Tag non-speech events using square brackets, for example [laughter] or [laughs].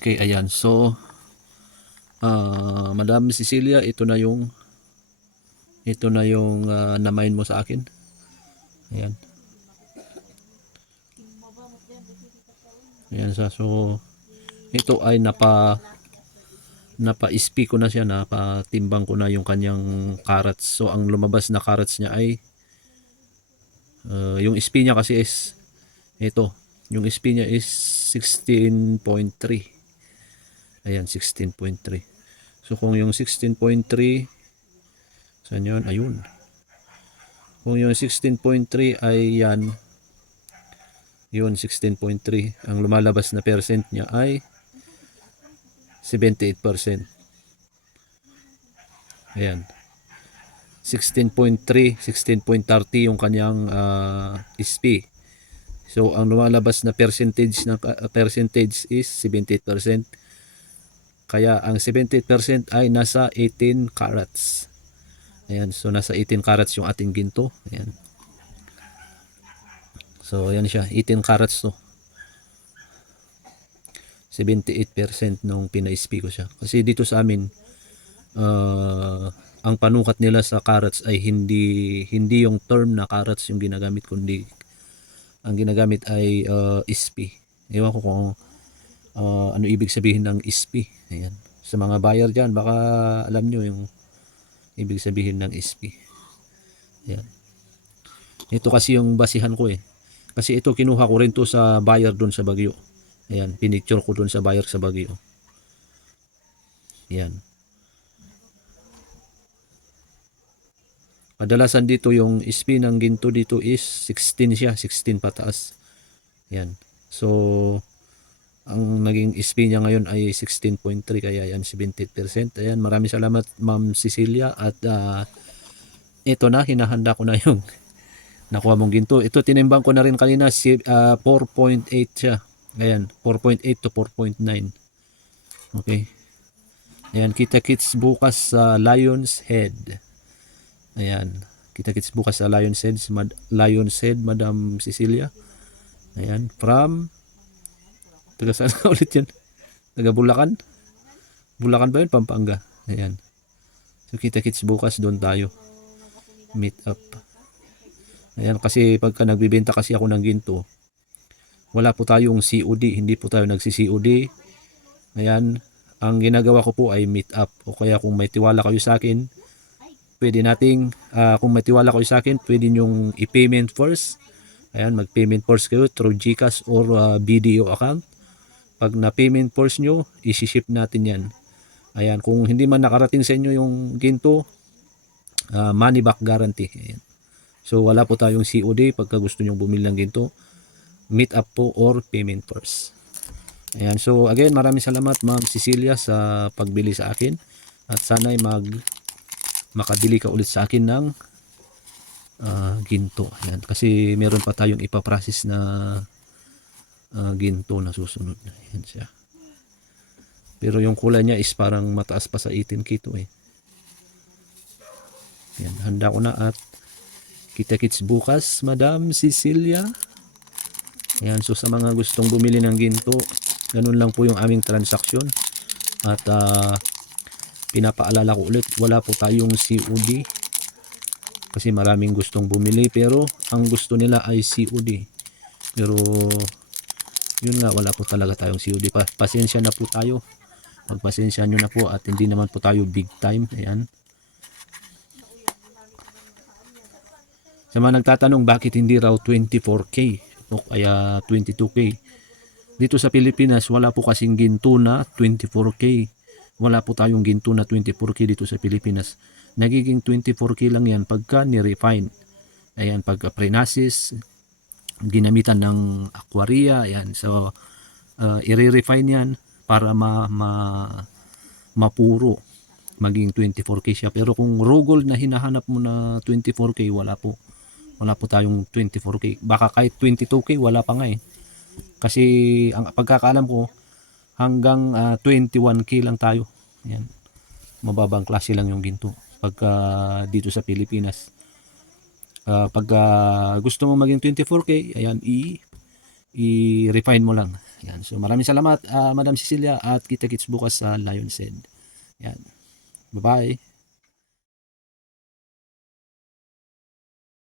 Okay, ayan. So, ah Madam Cecilia, ito na yung ito na yung ah, namain mo sa akin. Ayan. Ayan sa so ito ay napa napa-SP ko na siya, napatimbang ko na yung kanyang carrots. So ang lumabas na carrots niya ay ah, yung SP niya kasi is ito, yung SP niya is 16.3. Ayan, 16.3. So kung yung 16.3 saan yun? Ayun. Kung yung 16.3 ay yan yun 16.3 ang lumalabas na percent niya ay 78%. Ayan. 16.3, 16.30 yung kanyang ah, SP. So ang lumalabas na percentage ng ah, percentage is 78%. Kaya ang 78% ay nasa 18 carats. Ayan, so nasa 18 carats yung ating ginto. Ayan. So ayan siya, 18 carats to. 78% nung pina-SP ko siya. Kasi dito sa amin, ah, ang panukat nila sa carats ay hindi hindi yung term na carats yung ginagamit kundi ang ginagamit ay uh, SP. Ewan ko kung ah, ano ibig sabihin ng SP. Ayan. Sa mga buyer dyan, baka alam nyo yung ibig sabihin ng SP. Ayan. Ito kasi yung basihan ko eh. Kasi ito kinuha ko rin to sa buyer doon sa Bagyo. Ayan, pinicture ko doon sa buyer sa Bagyo. Ayan. Kadalasan dito yung SP ng ginto dito is 16 siya, 16 pataas. Yan. So, ang naging SP niya ngayon ay 16.3 kaya yan 78%. Ayan, maraming salamat Ma'am Cecilia at ah, ito na, hinahanda ko na yung [laughs] nakuha mong ginto. Ito tinimbang ko na rin kanina, si, ah, 4.8 siya. Ayan, 4.8 to 4.9. Okay. Ayan, kita-kits bukas sa Lion's Head. Ayan. Kita-kits bukas sa Lion's Head, si Mad- Lion's Head, Madam Cecilia. Ayan. From, taga saan [laughs] ulit yan? Taga Bulacan? Bulacan ba yun? Pampanga. Ayan. So, kita-kits bukas, doon tayo. Meet up. Ayan, kasi pagka nagbibenta kasi ako ng ginto, wala po tayong COD, hindi po tayo nagsi-COD. Ayan, ang ginagawa ko po ay meet up o kaya kung may tiwala kayo sa akin, pwede nating, ah, kung may tiwala kayo sa akin, pwede nyong i-payment first. Ayan, mag-payment first kayo through GCash or ah, BDO account. Pag na-payment first nyo, isi-ship natin yan. Ayan, kung hindi man nakarating sa inyo yung ginto, ah, money back guarantee. Ayan. So wala po tayong COD pagka gusto nyong bumili ng ginto. Meet up po or payment first. Ayan, so again maraming salamat Ma'am Cecilia sa pagbili sa akin at sana'y mag makabili ka ulit sa akin ng ah, ginto. Ayan, kasi meron pa tayong ipaprocess na ah, ginto na susunod. Ayan siya. Pero yung kulay niya is parang mataas pa sa 18 kito eh. Ayan, handa ko na at kita-kits bukas, Madam Cecilia. Ayan, so sa mga gustong bumili ng ginto, ganun lang po yung aming transaksyon. At ah, pinapaalala ko ulit, wala po tayong COD. Kasi maraming gustong bumili pero ang gusto nila ay COD. Pero yun nga, wala po talaga tayong COD. Pa pasensya na po tayo. Pagpasensya nyo na po at hindi naman po tayo big time. Ayan. Sa mga nagtatanong bakit hindi raw 24K o kaya 22K. Dito sa Pilipinas wala po kasing ginto na 24K. Wala po tayong ginto na 24K dito sa Pilipinas. Nagiging 24K lang yan pagka ni-refine. Ayan, pagka prenasis, ginamitan ng aquaria, ayan. So, uh, i-refine yan para ma, ma, mapuro maging 24K siya. Pero kung raw gold na hinahanap mo na 24K, wala po. Wala po tayong 24K. Baka kahit 22K, wala pa nga eh. Kasi ang pagkakaalam ko, hanggang ah, 21K lang tayo. Yan. Mababang klase lang yung ginto. Pagka dito sa Pilipinas. Ah, pagka gusto mo maging 24K, ayan, i- i-refine mo lang. Yan. So maraming salamat ah, Madam Cecilia at kita-kits bukas sa Lion's Head. Yan. Bye-bye.